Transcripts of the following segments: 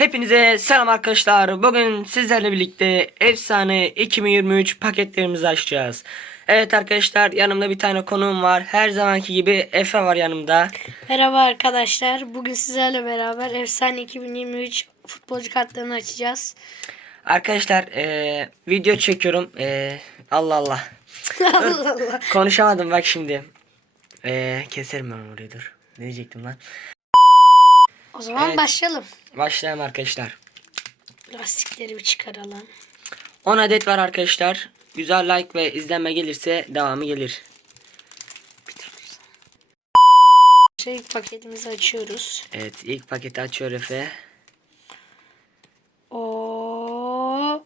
Hepinize selam arkadaşlar. Bugün sizlerle birlikte efsane 2023 paketlerimizi açacağız. Evet arkadaşlar yanımda bir tane konuğum var. Her zamanki gibi Efe var yanımda. Merhaba arkadaşlar. Bugün sizlerle beraber Efsane 2023 futbolcu kartlarını açacağız. Arkadaşlar eee, video çekiyorum. Eee, Allah Allah. Allah Allah. Konuşamadım bak şimdi. Eee, keserim ben orayı dur. Ne diyecektim lan? O zaman Evet. başlayalım. Başlayalım arkadaşlar. Lastikleri bir çıkaralım. 10 adet var arkadaşlar. Güzel like ve izlenme gelirse devamı gelir. Şey ilk paketimizi açıyoruz. Evet ilk paketi açıyor Efe. O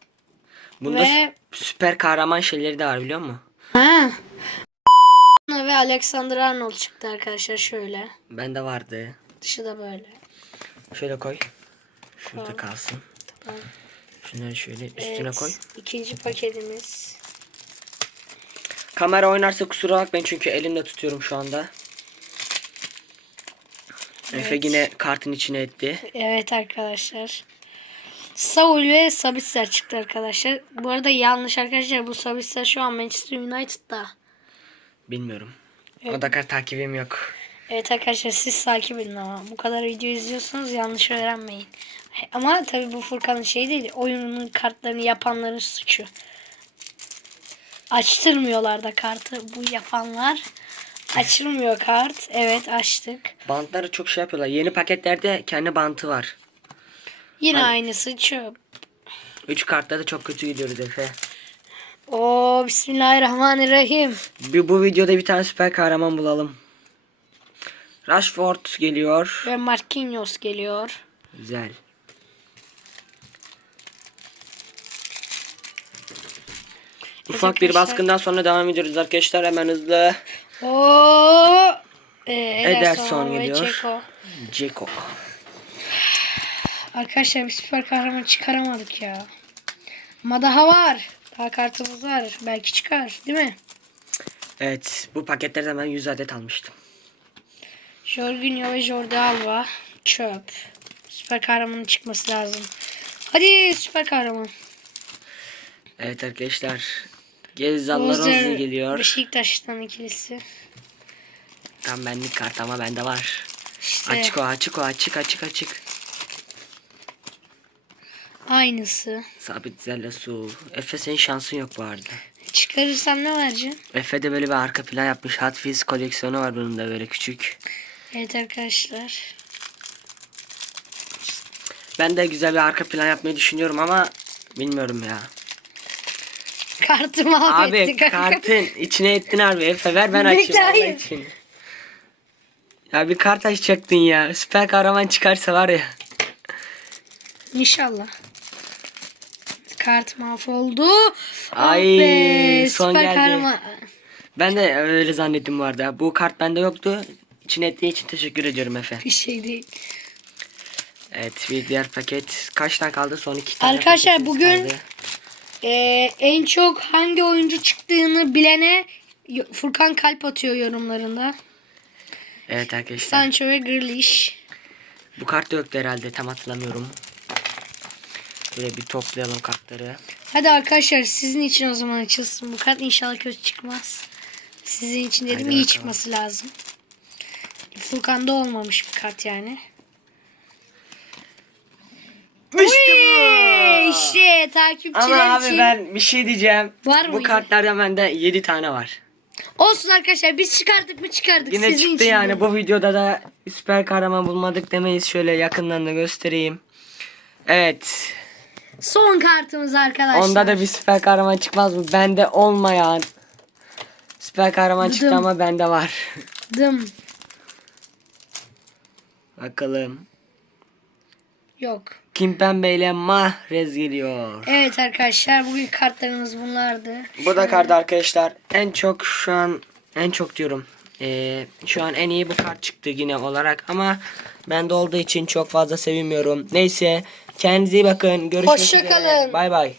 Bunda Ve- sü- süper kahraman şeyleri de var biliyor musun? ha. Ve Alexander Arnold çıktı arkadaşlar şöyle. Bende vardı. Dışı da böyle. Şöyle koy. Şurada kalsın. Tamam. Şunları şöyle üstüne Evet, koy. İkinci paketimiz. Kamera oynarsa kusura bakmayın çünkü elimle tutuyorum şu anda. Efe Evet. yine kartın içine etti. Evet arkadaşlar. Saul ve Sabitzer çıktı arkadaşlar. Bu arada yanlış arkadaşlar. Bu Sabitzer şu an Manchester United'da. Bilmiyorum. O da kadar takibim yok. Evet arkadaşlar siz takip edin ama bu kadar video izliyorsanız yanlış öğrenmeyin. Ama tabii bu Furkan'ın şey değil. Oyunun kartlarını yapanların suçu. Açtırmıyorlar da kartı bu yapanlar. Açılmıyor kart. Evet açtık. Bantları çok şey yapıyorlar. Yeni paketlerde kendi bantı var. Yine Hani- aynısı çöp. 3 kartta da çok kötü gidiyoruz Efe. Oo Bismillahirrahmanirrahim. Bir, bu videoda bir tane süper kahraman bulalım. Rashford geliyor. Ve Marquinhos geliyor. Güzel. Ufak bir baskından sonra devam ediyoruz arkadaşlar hemen hızlı. Oo ee, Ederson ve geliyor. Ceko. Arkadaşlar bir süper kahraman çıkaramadık ya. Ama daha var. Daha kartımız var. Belki çıkar değil mi? Evet bu paketlerden ben 100 adet almıştım. Jorginho ve Jordi Alba. Çöp. Süper kahramanın çıkması lazım. Hadi süper kahraman. Evet arkadaşlar. Gezzallar hızlı geliyor. Beşiktaş'tan ikilisi. Tam benlik kart ama bende var. İşte Açık o açık o açık açık açık. aynısı. Sabit Zella Su. Efe senin şansın yok bu arada. Çıkarırsam ne vereceğim? Efe de böyle bir arka plan yapmış. Hot Wheels koleksiyonu var bunun da böyle küçük. Evet arkadaşlar. Ben de güzel bir arka plan yapmayı düşünüyorum ama bilmiyorum ya. Kartı mahvettik. Abi kartın içine ettin abi. Efe ver ben açayım Bekle, için. Ya bir kart açacaktın ya. Süper kahraman çıkarsa var ya. İnşallah. Kart mahvoldu. Ay, Ah be, son süper geldi. kahraman. Ben de öyle zannettim arada. Bu kart bende yoktu. İçine ettiği için teşekkür ediyorum Efe. Bir şey değil. Evet bir diğer paket. Kaç tane kaldı? Son iki tane Arkadaşlar, paketimiz bugün- kaldı. Ee, en çok hangi oyuncu çıktığını bilene Furkan kalp atıyor yorumlarında. Evet arkadaşlar. Sancho ve Grealish. Bu kart da yoktu herhalde. Tam hatırlamıyorum. Böyle bir toplayalım kartları. Hadi arkadaşlar sizin için o zaman açılsın bu kart. İnşallah kötü çıkmaz. Sizin için dedim Haydi iyi bakalım. çıkması lazım. Furkan'da olmamış bir kart yani. İşte Ee, işte takipçiler Ama abi için. ben bir şey diyeceğim. Var Bu yine? kartlardan bende 7 tane var. Olsun arkadaşlar biz çıkardık mı çıkardık. Yine sizin çıktı için yani bu videoda da süper kahraman bulmadık demeyiz. Şöyle yakından da göstereyim. Evet. Son kartımız arkadaşlar. Onda da bir süper kahraman çıkmaz mı? Bende olmayan. Süper kahraman çıktı ama bende var. Dım. Bakalım. Yok. Kimpembe ile Mahrez geliyor. Evet arkadaşlar bugün kartlarımız bunlardı. Bu da kart arkadaşlar. En çok şu an en çok diyorum. Ee, şu an en iyi bu kart çıktı yine olarak ama bende olduğu için çok fazla sevinmiyorum. Neyse kendinize iyi bakın. Görüşmek Hoşça üzere. kalın. Bay bay.